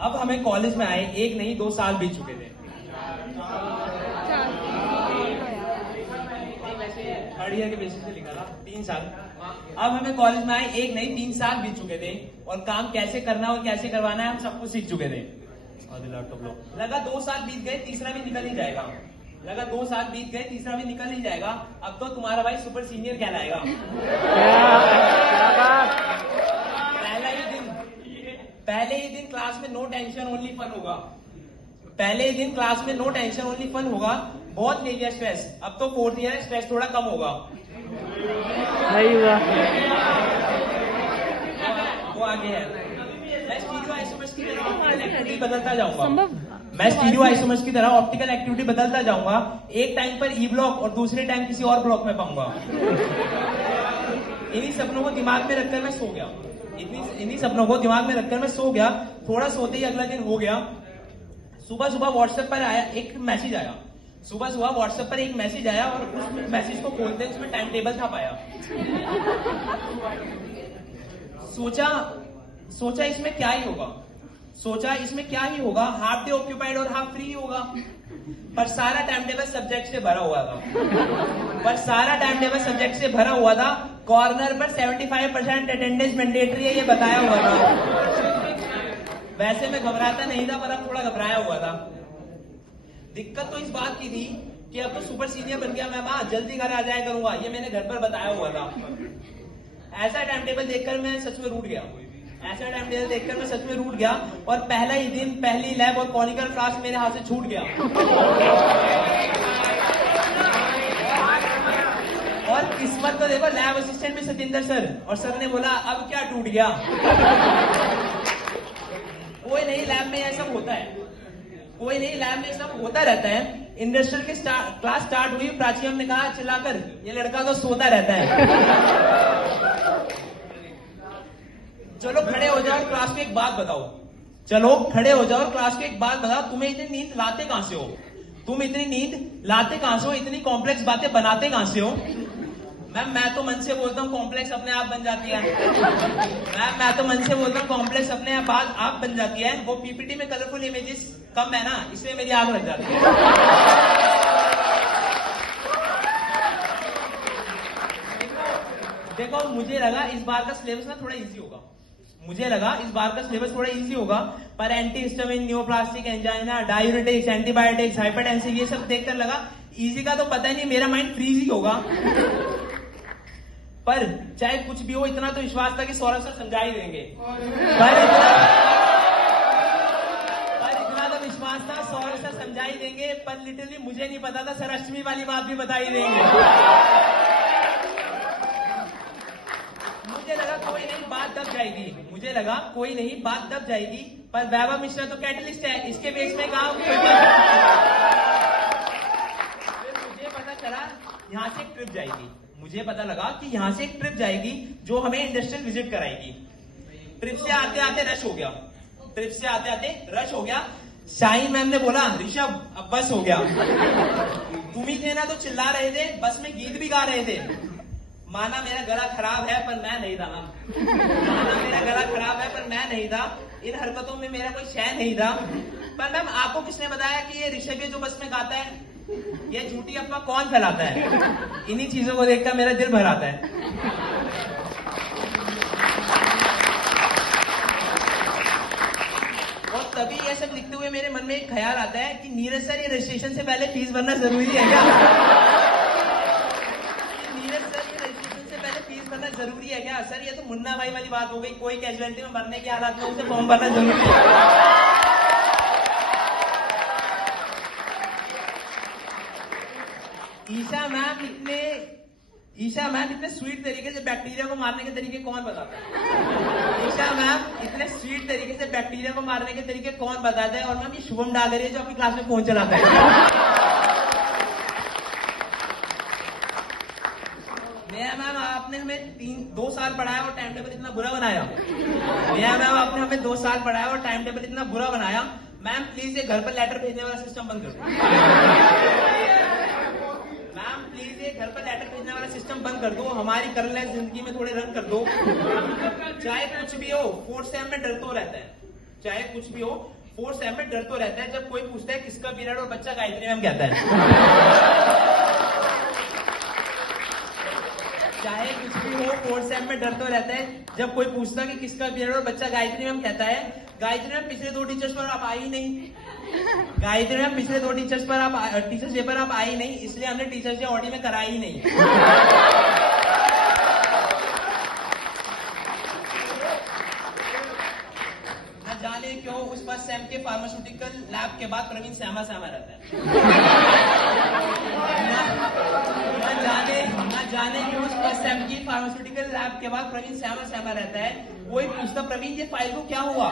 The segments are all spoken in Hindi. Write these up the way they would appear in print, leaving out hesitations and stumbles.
अब हमें कॉलेज में आए 1 नहीं 2 साल बीत चुके थे। थर्ड ईयर के बेसिस से लिखा था 3 साल। अब हमें कॉलेज में आए 1 नहीं 3 साल बीत चुके थे और काम कैसे करना और कैसे करवाना है हम सब कुछ सीख चुके थे। लगा 2 साल बीत गए, तीसरा भी निकल ही जाएगा। लगा 2 साल बीत गए, तीसरा भी निकल ही जाएगा। अब तो तुम्हारा भाई सुपर सीनियर कहलाएगा। पहले ही दिन क्लास में नो टेंशन ओनली फन होगा। पहले ही दिन क्लास में नो टेंशन ओनली फन होगा। बहुत ले लिया स्ट्रेस, अब तो 4th ईयर है, स्ट्रेस थोड़ा कम होगा। नहीं हुआ वो आगे है। मैं स्टीरियो आइसोमर्स की तरह ऑप्टिकल एक्टिविटी बदलता जाऊंगा। मैं स्टीरियो आइसोमर्स की तरह ऑप्टिकल एक्टिविटी बदलता जाऊंगा। एक टाइम पर ई ब्लॉक और दूसरे टाइम किसी और ब्लॉक में पाऊंगा। इन्हीं सपनों को दिमाग में रखकर मैं सो गया। इन्हीं सपनों को दिमाग में रखकर मैं सो गया। थोड़ा सोते ही अगला दिन हो गया। सुबह सुबह व्हाट्सएप पर आया एक मैसेज आया। सुबह सुबह व्हाट्सएप पर एक मैसेज आया और उस मैसेज को खोलते उसमें टाइम टेबल था पाया। सोचा इसमें क्या ही होगा। सोचा इसमें क्या ही होगा, हाफ डे ऑक्यूपाइड और हाफ फ्री होगा। पर सारा टाइम टेबल सब्जेक्ट से भरा हुआ था। कॉर्नर पर 75% अटेंडेंस मैंडेटरी है ये बताया हुआ था। वैसे मैं घबराता नहीं था पर अब थोड़ा घबराया हुआ था। दिक्कत तो इस बात की थी कि अब तो सुपर सीनियर बन गया मैं, मां जल्दी घर आ जाया करूंगा, ये मैंने घर पर बताया हुआ था। ऐसा टाइम टेबल देखकर मैं सच में रूठ गया। और पहला ही दिन पहली लैब और कॉनिकल क्लास मेरे हाथ से छूट गया। और किस्मत तो देखो, लैब असिस्टेंट में सतिंदर सर, और सर ने बोला अब क्या टूट गया। कोई नहीं, लैब में यह सब होता रहता है। इंडस्ट्रियल की क्लास स्टार्ट हुई। प्राची ने कहा चिल्लाकर, ये लड़का तो सोता रहता है। चलो खड़े हो जाओ, क्लास में एक बात बताओ। तुम्हें इतनी नींद लाते कहां से हो? इतनी कॉम्प्लेक्स बातें बनाते कहां से हो? मैम मैं तो मन से बोलता हूँ, कॉम्प्लेक्स अपने आप बन जाती है। वो पीपीटी में कलरफुल इमेजेस कम है ना, इसलिए मेरी आग लग जाती है। देखो मुझे लगा इस बार का सिलेबस ना थोड़ा इजी होगा। पर anti histamine, neuroplastic, angina, diuretics, antibiotics, hypertensive, ये सब देखकर लगा इजी का तो पता ही नहीं, मेरा माइंड फ्रीज ही होगा। पर चाहे कुछ भी हो, इतना तो विश्वास था कि सौरभ सर समझा ही देंगे। पर लिटरली मुझे नहीं पता था सर अष्टमी वाली बात भी बता ही देंगे। मुझे लगा कोई नहीं, बात दब जाएगी। पर वैभव मिश्रा तो कैटलिस्ट है, इसके बेस में काम। मुझे पता लगा कि यहाँ से एक ट्रिप जाएगी जो हमें इंडस्ट्रियल विजिट कराएगी। ट्रिप से आते आते रश हो गया। शाहीन मैम ने बोला ऋषभ अब बस हो गया। तुम ही थे ना तो चिल्ला रहे थे, बस में गीत भी गा रहे थे। माना मेरा गला खराब है पर मैं नहीं था। इन हरकतों में मेरा कोई शय नहीं था। पर मैम आपको किसने बताया कि ये ऋषभ जो बस में गाता है, ये झूठी अफवाह कौन फैलाता है? इन्हीं चीजों को देखकर मेरा दिल भर आता है। और तभी ये सब लिखते हुए मेरे मन में एक ख्याल आता है कि नीरज सर, ये रजिस्ट्रेशन से पहले फीस भरना जरूरी है क्या? सर ये तो मुन्ना भाई वाली बात हो गई, कोई कैजुअलिटी में मरने के हालात में उसे फॉर्म भरना जरूरी है। ईशा मैम इतने स्वीट तरीके से बैक्टीरिया को मारने के तरीके कौन बताता है? और मैम ये शुभम डागरी है जो अपनी क्लास में फोन चलाता है। मैम आपने हमें 2 साल पढ़ाया और टाइम टेबल इतना बुरा बनाया। मैम प्लीज ये घर पर लेटर भेजने वाला सिस्टम बंद कर दो। हमारी करल जिंदगी में थोड़े रंग कर दो। चाहे कुछ भी हो, 4th सेम में डर तो रहता है। चाहे कुछ भी हो, 4th सेम में डर तो रहता है जब कोई पूछता है किसका पीरियड और बच्चा गायत्री मैम कहता है। चाहे कुछ भी हो, 4th सेम में डर तो रहता है जब कोई पूछता है कि किसका पीरियड और बच्चा गायत्री मैम कहता है। गायत्री मैम पिछले 2 टीचर्स पर आप आई नहीं। गायत्री मैम पिछले 2 टीचर्स डे पर आप आई नहीं, इसलिए हमने टीचर्स डे ऑडी में कराई ही नहीं। न जाने क्यों उस फर्स्ट सेम के फार्मास्यूटिकल लैब के बाद प्रवीण श्यामा रहता है। न जाने क्यों उस फर्स्ट सेम की फार्मास्यूटिकल लैब के बाद प्रवीण श्यामा रहता है। कोई पूछता प्रवीण ये फाइल को क्या हुआ,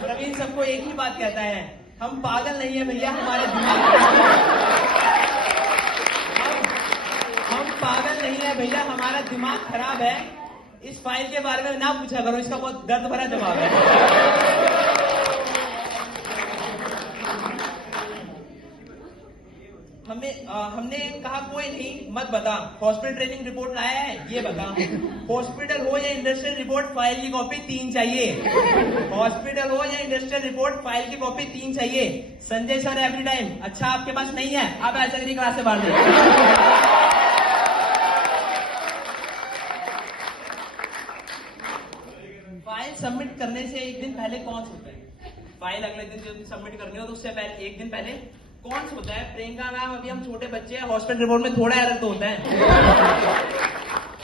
प्रवीण सबको एक ही बात कहता है, हम पागल नहीं है भैया, हमारे दिमाग हम पागल नहीं है भैया, हमारा दिमाग खराब है। इस फाइल के बारे में ना पूछा करो, इसका बहुत दर्द भरा जवाब है। हमने कहा कोई नहीं, मत बता। हॉस्पिटल ट्रेनिंग रिपोर्ट लाया है, ये बता। हॉस्पिटल हो या इंडस्ट्रियल रिपोर्ट, फाइल की कॉपी 3 चाहिए। हॉस्पिटल हो या इंडस्ट्रियल रिपोर्ट, फाइल की कॉपी 3 चाहिए। संजय सर एवरी टाइम, अच्छा आपके पास नहीं है, आप ऐसा करिए क्लास से बाहर जाइए। फाइल सबमिट करने से एक दिन पहले कौन सोता है? फाइल अगले दिन जब सबमिट करनी हो तो उससे पहले एक दिन पहले कौन सोता है? प्रियंका मैम, अभी हम छोटे बच्चे हैं, हॉस्पिटल रिपोर्ट में थोड़ा एरर तो होता है।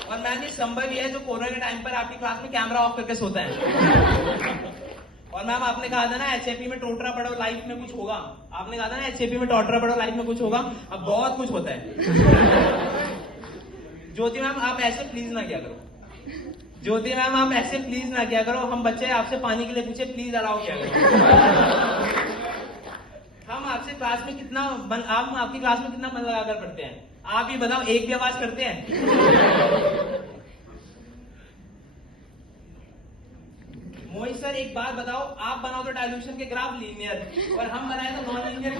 और मैम ये संभव ही है जो कोरोना के टाइम पर आपकी क्लास में कैमरा ऑफ करके सोता है। और मैम आपने कहा था ना एचएपी में टोटरा पढ़ो लाइफ में कुछ होगा, आपने कहा था ना एचएपी में टोटरा पढ़ो लाइफ में कुछ होगा, अब बहुत कुछ होता है। ज्योति मैम आप ऐसे प्लीज ना किया करो, ज्योति मैम आप ऐसे प्लीज ना किया करो, हम बच्चे आपसे पानी के लिए पूछे प्लीज अलाउ किया करो। हम आपसे क्लास में कितना आप आपकी क्लास में कितना मन लगाकर पढ़ते हैं? आप ही बताओ, एक भी आवाज करते हैं? मोहित सर एक बात बताओ, आप बनाओ तो डायल्यूशन के ग्राफ लीनियर और हम बनाए तो नॉन लीनियर।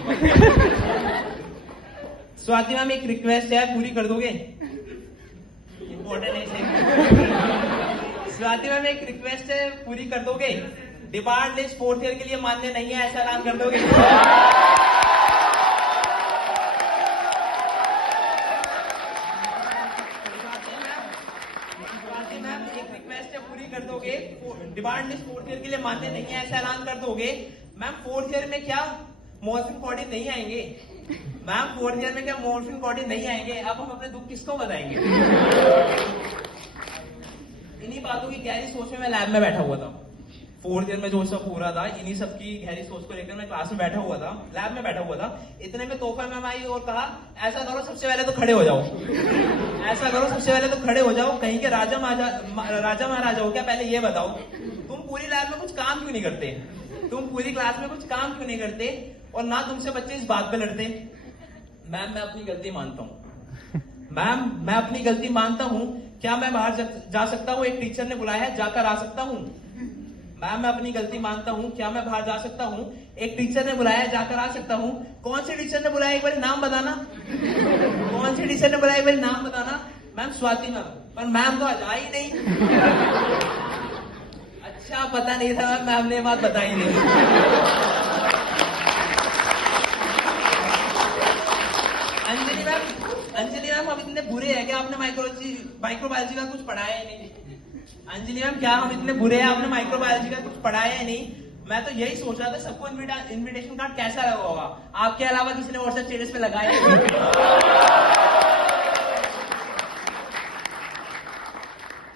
स्वाति मैम एक रिक्वेस्ट है, पूरी कर दोगे? इंपॉर्टेंट है। स्वाति मैम एक रिक्वेस्ट है, पूरी कर दोगे? डिपार्ट लिस्ट 4th ईयर के लिए मान्य नहीं है, ऐसा ऐलान कर दोगे? स्वाति मैम एक रिक्वेस्ट है, पूरी कर दोगे? डिपार्ट लिस्ट 4th ईयर के लिए मान्य नहीं है, ऐसा ऐलान कर दोगे? मैम 4th ईयर में क्या मॉर्फिन कॉडी नहीं आएंगे? मैम 4th ईयर में क्या मॉर्फिन कॉडी नहीं आएंगे? अब हम अपने दुख किसको बताएंगे? इन्हीं बातों की गहरी सोच में मैं लैब में बैठा हुआ था। 4th ईयर में जो सब हो रहा था, इन्हीं सब की गहरी सोच को लेकर मैं क्लास में बैठा हुआ था, लैब में बैठा हुआ था। इतने में तोहफा मैम आई और कहा ऐसा करो सबसे पहले तो खड़े हो जाओ, ऐसा करो सबसे पहले तो खड़े हो जाओ, कहीं के राजा महाराजा हो क्या? पहले ये बताओ तुम पूरी लैब में कुछ काम क्यों नहीं करते, तुम पूरी क्लास में कुछ काम क्यों नहीं करते, और ना तुमसे बच्चे इस बात पे लड़ते? मैम मैं अपनी गलती मानता हूँ, मैम मैं अपनी गलती मानता हूँ, क्या मैं बाहर जा सकता हूँ? एक टीचर ने बुलाया है, जाकर आ सकता हूँ? मैम मैं अपनी गलती मानता हूँ, क्या मैं बाहर जा सकता हूँ? एक टीचर ने बुलाया है, जाकर आ सकता हूँ? कौन से टीचर ने बुलाया, एक बार नाम बताना। कौन से टीचर ने बुलाया, एक बार नाम बताना। मैम स्वाति मैम, पर मैम तो आज आई नहीं। अच्छा पता नहीं था मैम ने बात बताई नहीं। अंजलि मैम हम इतने बुरे हैं क्या, आपने माइक्रोबायोलॉजी का कुछ पढ़ाया ही नहीं? अंजलि मैम क्या हम इतने बुरे हैं, आपने माइक्रोबायोलॉजी का कुछ पढ़ाया ही नहीं? मैं तो यही सोच रहा था सबको इनविटेशन कार्ड कैसा लगा होगा, आपके अलावा किसी ने व्हाट्सएप स्टेटस पे लगाया नहीं।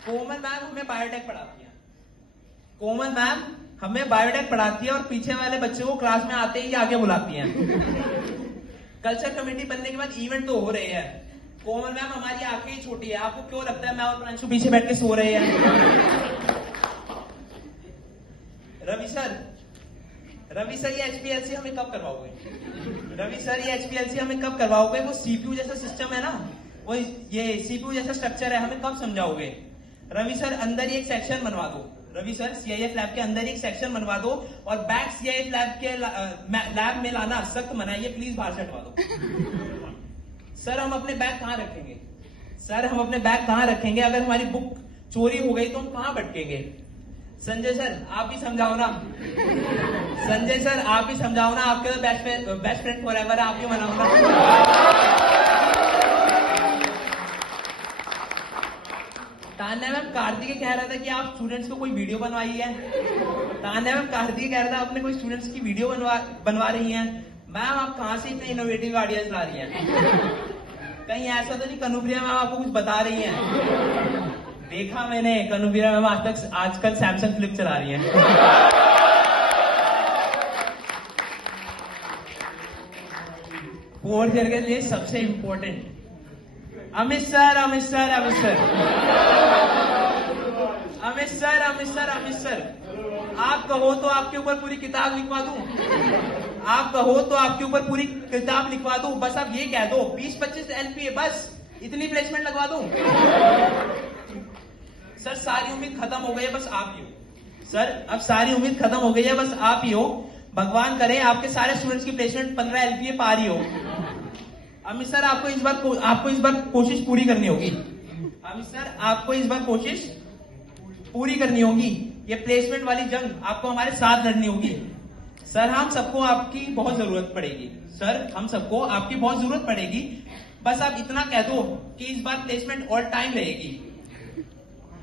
कोमल मैम हमें बायोटेक पढ़ाती है, कोमल मैम हमें बायोटेक पढ़ाती है और पीछे वाले बच्चे को क्लास में आते ही आगे बुलाती हैं। कल्चर कमेटी बनने के बाद इवेंट तो हो रहे हैं। कोमल मैम हमारी आंखें ही छोटी है, आपको क्यों लगता है मैं और प्रांशु पीछे बैठ के सो रहे हैं? रवि सर ये HPLC हमें कब करवाओगे? रवि सर ये HPLC हमें कब करवाओगे? वो CPU जैसा सिस्टम है ना, वो ये CPU जैसा स्ट्रक्चर है, हमें कब समझाओगे? रवि सर अंदर ही एक सेक्शन बनवा दो, रवि सर CIF लैब के अंदर एक सेक्शन बनवा दो और बैक CIF लैब के लैब में लाना सख्त मना है, ये प्लीज बाहर से हटवा दो। सर हम अपने बैग कहाँ रखेंगे? सर हम अपने बैग कहाँ रखेंगे? अगर हमारी बुक चोरी हो गई तो हम कहाँ भटकेंगे? संजय सर आप ही समझाओ ना, संजय सर आप ही समझाओ ना, आपके तो बेस्ट फ्रेंड फॉरएवर है, आप ही मनाओ ना। तान्या मैम कार्तिक कह रहा था कि आप स्टूडेंट्स को कोई वीडियो बनवाई है। तान्या मैम कार्तिक कह रहा था आपने कोई स्टूडेंट्स की वीडियो बनवा रही हैं। मैम आप कहां से इतने इनोवेटिव आइडियाज ला रही हैं? कहीं ऐसा तो नहीं कनुप्रिया मैम आपको कुछ बता रही हैं? देखा मैंने कनुप्रिया मैम आजकल सैमसंग फ्लिप चला रही हैं। फोर्थ ईयर के लिए सबसे important Amit sir, Amit sir, Amit sir, Amit sir, Amit sir, Amit sir, आप कहो तो आपके ऊपर पूरी किताब लिखवा दूं, आप कहो तो आपके ऊपर पूरी किताब लिखवा दूं, बस आप ये कह दो 20-25 LPA बस इतनी प्लेसमेंट लगवा दूं। सर सारी उम्मीद खत्म हो गई है, बस आप ही हो। सर अब सारी उम्मीद खत्म हो गई है, बस आप ही हो। भगवान करे आपके सारे स्टूडेंट्स की प्लेसमेंट 15 LPA पार ही हो। अमित सर आपको इस बार कोशिश पूरी करनी होगी। अमित सर आपको इस बार कोशिश पूरी करनी होगी। ये प्लेसमेंट वाली जंग आपको हमारे साथ लड़नी होगी। सर हम सबको आपकी बहुत जरूरत पड़ेगी। सर हम सबको आपकी बहुत जरूरत पड़ेगी। बस आप इतना कह दो कि इस बार प्लेसमेंट ऑल टाइम रहेगी,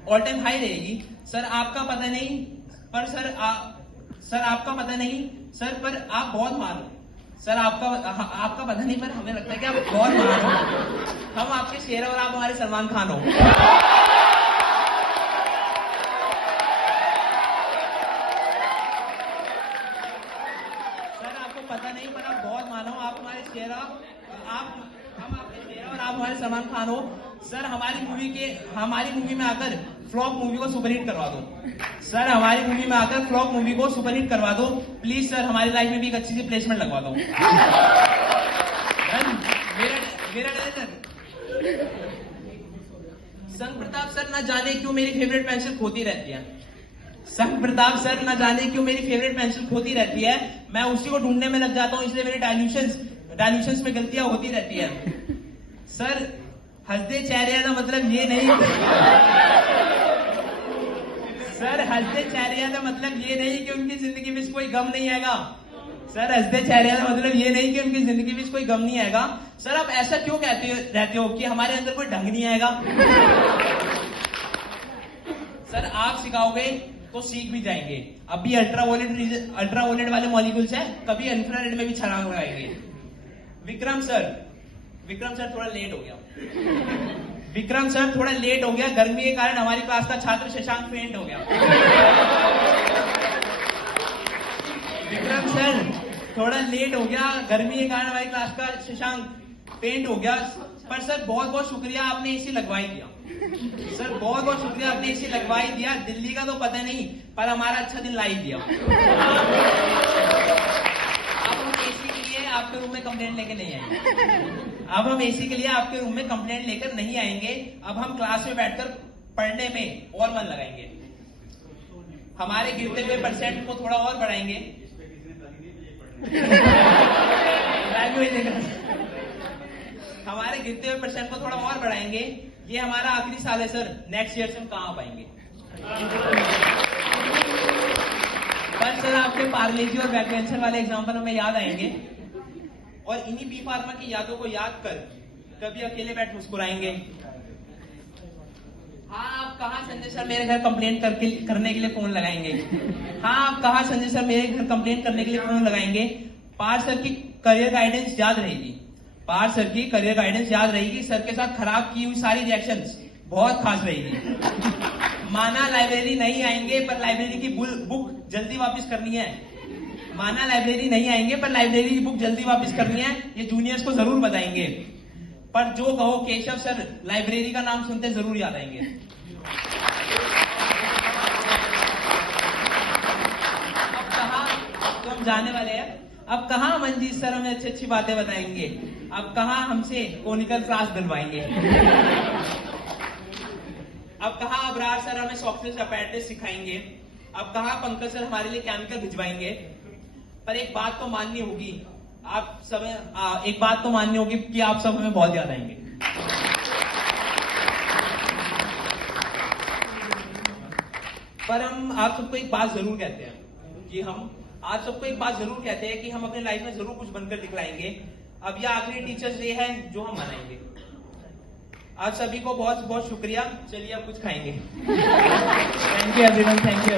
ऑल टाइम हाई रहेगी। सर आपका पता नहीं पर सर आपका पता नहीं सर पर आप बहुत मारो। सर आपका पता नहीं पर हमें लगता है कि आप बहुत महान हो। हम आपके शेर और आप हमारे सलमान खान हो। सर आपको पता नहीं पर आप बहुत महान हो। आप हमारे शेर हम आपके शेर और आप हमारे सलमान खान हो। सर हमारी मूवी में आकर फ्लॉप मूवी को सुपरहिट करवा दो। सर हमारी मूवी में आकर फ्लॉप मूवी को सुपरहिट करवा दो प्लीज। सर हमारी लाइफ में भी एक अच्छी सी प्लेसमेंट लगवा दो। मेरा डायरेक्टर संग प्रताप सर ना जाने क्यों मेरी फेवरेट पेंसिल खोती रहती है। संग प्रताप सर ना जाने क्यों मेरी फेवरेट पेंसिल खोती रहती है। मैं उसी को ढूंढने में लग जाता हूँ, इसलिए मेरी डायल्यूशंस में गलतियां होती रहती है। सर हंसते चेहरे का मतलब ये नहीं सर हंसते चेहरे का मतलब ये नहीं कि उनकी जिंदगी में कोई गम नहीं आएगा। सर हंसते चेहरे का मतलब ये नहीं कि उनकी जिंदगी में कोई गम नहीं आएगा। सर आप ऐसा क्यों रहते हो कि हमारे अंदर कोई ढंग नहीं आएगा। सर आप सिखाओगे तो सीख भी जाएंगे। अभी अल्ट्रावोलेट वाले मॉलिक्यूल्स हैं, कभी इंफ्रारेड में भी छलांग लगाएंगे। विक्रम सर थोड़ा लेट हो गया। विक्रम सर थोड़ा लेट हो गया, गर्मी के कारण हमारी क्लास का छात्र शशांक फेंट हो गया। विक्रम सर थोड़ा लेट हो गया, गर्मी के कारण हमारी क्लास का शशांक फेंट हो गया। पर सर बहुत बहुत शुक्रिया, आपने एसी लगवाई दिया। सर बहुत बहुत शुक्रिया, आपने एसी लगवाई दिया। दिल्ली का तो पता नहीं पर हमारा अच्छा दिन ला ही दिया। अब हम एसी के लिए आपके रूम में कंप्लेंट लेके नहीं आएंगे। अब हम एसी के लिए आपके रूम में कंप्लेंट लेकर नहीं आएंगे। अब हम क्लास में बैठकर पढ़ने में और मन लगाएंगे। हमारे गिरते हुए परसेंट को थोड़ा और बढ़ाएंगे। हमारे गिरते हुए परसेंट को थोड़ा और बढ़ाएंगे। ये हमारा आखिरी साल है सर, नेक्स्ट ईयर से हम कहां पाएंगे। बस सर आपके पार्लेजी और वैकेंशन वाले एग्जाम्पल हमें याद आएंगे और इन्हीं बी फार्मा की यादों को याद कर कभी अकेले बैठ मुस्कुराएंगे। हाँ आप कहा संजय सर मेरे घर कंप्लेंट करने के लिए फोन लगाएंगे। हाँ आप कहा संजय सर मेरे घर कंप्लेंट करने के लिए फोन लगाएंगे। पार्थ सर की करियर गाइडेंस याद रहेगी। पार्थ सर की करियर गाइडेंस याद रहेगी। सर के साथ खराब की हुई सारी रिएक्शंस बहुत खास रहेगी। माना लाइब्रेरी नहीं आएंगे पर लाइब्रेरी की बुक जल्दी वापस करनी है। माना लाइब्रेरी नहीं आएंगे पर लाइब्रेरी की बुक जल्दी वापस करनी है, ये जूनियर्स को जरूर बताएंगे। पर जो कहो केशव सर लाइब्रेरी का नाम सुनते जरूर याद आएंगे। अब कहा तो हम जाने वाले हैं। अब कहा मंजीत सर हमें अच्छी अच्छी बातें बताएंगे। अब कहा हमसे कोनिकल क्लास दिलवाएंगे। अब कहा अबरार सर हमें सॉफ्टवेयर अपैरेटस सिखाएंगे। अब कहा पंकज सर हमारे लिए केमिकल भिजवाएंगे। पर एक बात तो माननी होगी, एक बात तो माननी होगी कि आप सब हमें बहुत याद आएंगे। पर हम आप सबको एक बात जरूर कहते हैं कि हम आप सबको एक बात जरूर कहते हैं कि हम अपने लाइफ में जरूर कुछ बनकर दिखलाएंगे। अब यह आखिरी टीचर्स डे है जो हम मनाएंगे। आप सभी को बहुत बहुत शुक्रिया। चलिए अब कुछ खाएंगे। Thank you everyone, thank you.